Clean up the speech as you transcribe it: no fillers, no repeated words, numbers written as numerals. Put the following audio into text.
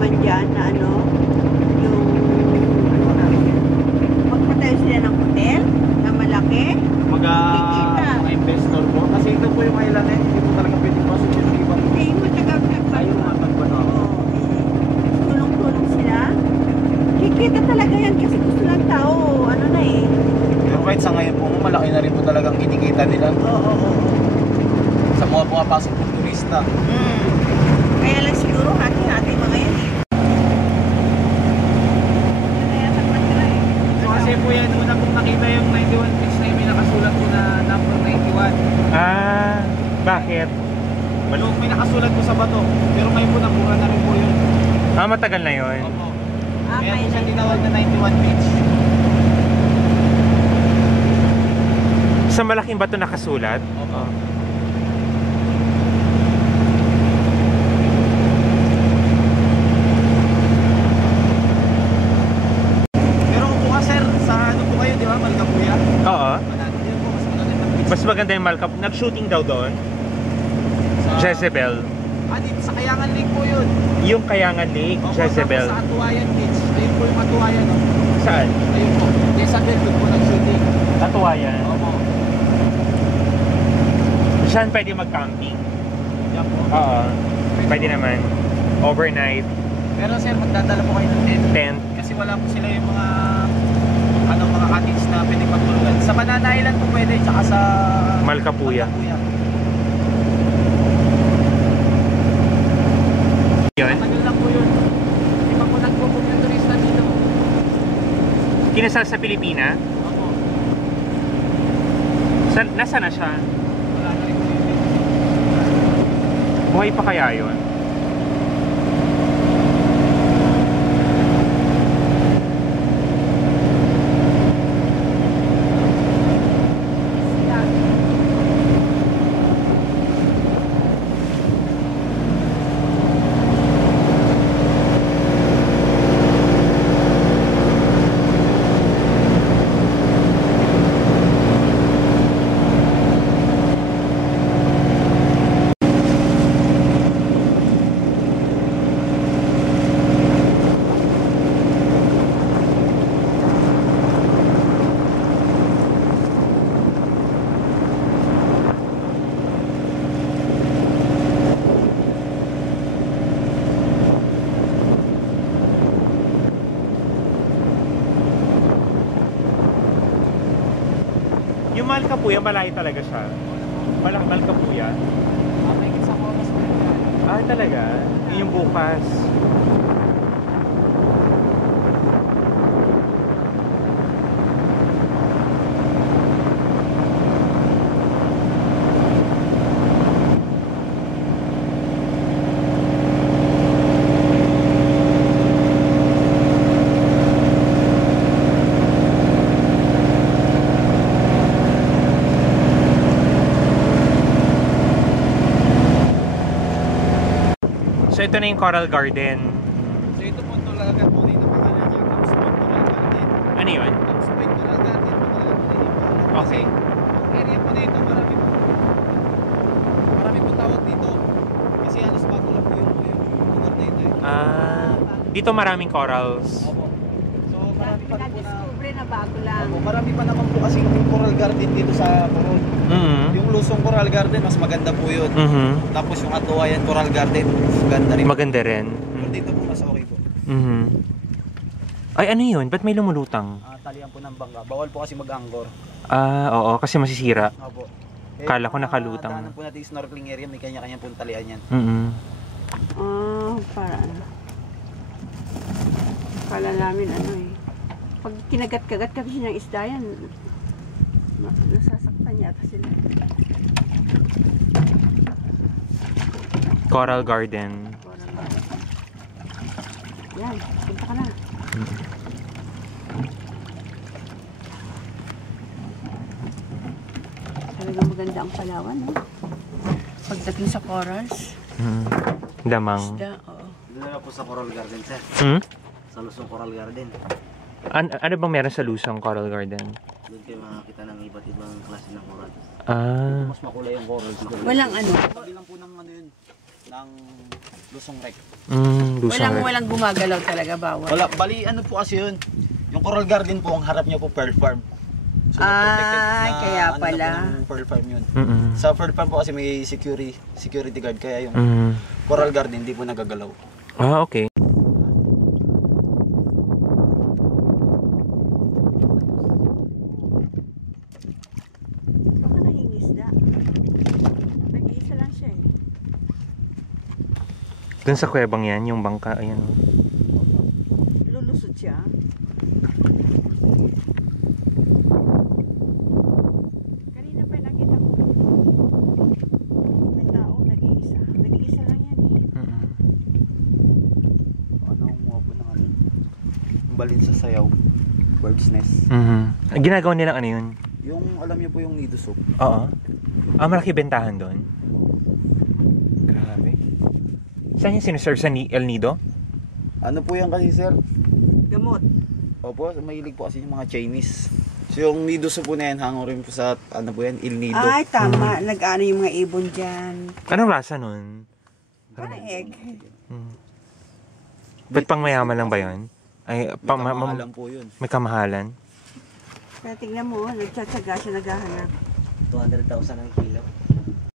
naman dyan na ano, yung magpatayo sila ng hotel na malaki. Mga investor po. Kasi ito po yung island eh. Hindi po talaga pwede pasok yung ibang. Hindi, matagal Ayaw nga magpano. Tulong-tulong sila. Kikita talaga yan kasi gusto ng tao. Ano na eh. Pero kahit sa ngayon po, malaki na rin po talagang kinikita nila. Oo. Sa mga pumapasok po turista. Kaya lang siguro hati-hati mga yan eh. So kasi po yan, una pong nakita yung 91 pitch na yung may nakasulat po na number 91. Ah, bakit? May nakasulat po sa bato. Pero ngayon po nabura na rin po yun. Ah, matagal na yun. Opo. Kaya po siya tinawag na 91 pitch. Sa malaking bato nakasulat? Opo. Pero kung po sir, sa ano po kayo, di ba? Malkapuya? Oo. Yun po, mas maganda yung pitch. Mas maganda yung Malcap. Nag-shooting daw doon? Sa- Jezebel. Dito sa Kayangan Lake po yun. Yung Kayangan Lake, Opo, Jezebel. tapos sa Atuayan Beach. Ayun po yung Atuayan. No? Saan? Ayun po. Jezebel, doon po nag-shooting. Atuayan. Opo. Saan pwede mag-camping? Yan po. Oo. Pwede naman. Overnight, Pero sir, magdadala po kayo ng tent. tent. Kasi wala po sila yung mga mga cottage na pwede pagtulugan. Sa Banana Island po pwede, tsaka sa Malkapuya. Yun. Matagal lang po yun. Di ba po nagpo-book yung turista dito? Kinasal sa Pilipina? Opo. Nasa na siya? Wala na rin po yun. Buhay pa kaya yun? Yung Malkapuya, malayo talaga siya. Malkapuya. May sa oras po yun. Ah, talaga? Yun yung bukas. So ito na yung Coral Garden. So ito po talaga po dito pangalan niya, Camps Point Coral Garden. Ano yun? Camps Point Coral Garden po talaga po dito. Okay. Ang area po dito, marami po tawag dito. Kasi halos bago lang po yung lugar na ito eh. Ah, dito maraming corals. Opo. So marami pa po na... Na-discover na bago lang. Opo, marami pa naman po kasi yung Coral Garden dito sa Coral. Yung Lusong Coral Garden, mas maganda po yun. Tapos yung Atuayan Coral Garden, maganda rin. Maganda rin. Pero dito po mas okay po. Ay, ano yun? Ba't may lumulutang? Talian po ng bangka. Bawal po kasi mag-anggor. Ah, oo. Kasi masisira. Opo. Kala ko nakalutang. Daanan po natin yung snorkeling area, may kanya-kanya pong talian yan. Para ano. Kala namin ano eh. Pag kinagat-kagat kasi ng isda yan, nasasaktan yata sila. Coral Garden. Yan, punta ka na. Talagang maganda ang Palawan, no? Pagdating sa corals, Damang. isda, oo. Doon na po sa Coral Garden, sir. Sa Lusong Coral Garden. Ano bang meron sa Lusong Coral Garden? Doon kayo makakita ng iba't ibang klase ng coral. Ah. Mas makulay yung corals. Walang ano. Tabi lang po ng ano yun. ng Lusong Rec. Walang gumagalaw talaga, bawal. Wala, bali ano po kasi yun. Yung Coral Garden po, ang harap niya po Pearl Farm. So, protected na, kaya ano pala. na po ng Pearl Farm yun. Sa Pearl Farm po kasi may security guard, kaya yung Coral Garden hindi po nagagalaw. Ah, okay. Baka nangingisda. Nag-iisa lang siya eh. Dun sa kuwebang yan, yung bangka, ayan. Lulusot siya. Kanina pa nakita ko. May tao, nag-iisa. Nag-iisa lang yan eh. Ano mo po ng ano? Balin sa sayaw. Bird's nest. Ang ginagawa nilang ano yun? Yung alam niyo po yung nido soup. Oo. Ah, malaki bentahan doon. Grabe. Saan yung sinuserve sa El Nido? Ano po yan kasi sir? Gamot. Opo, mahilig po kasi yung mga Chinese. So yung nido soup po na yan, hango rin po sa ano po yan, Il Nido. Ay, tama. Nag-ano yung mga ibon dyan. Anong lasa nun? Parang egg. Ba't pang mayaman lang ba yun? Ay, Kamahalan po yun. may kamahalan? Kaya tingnan mo, nagtsatsaga siya naghahanap. 200,000 ang kilo.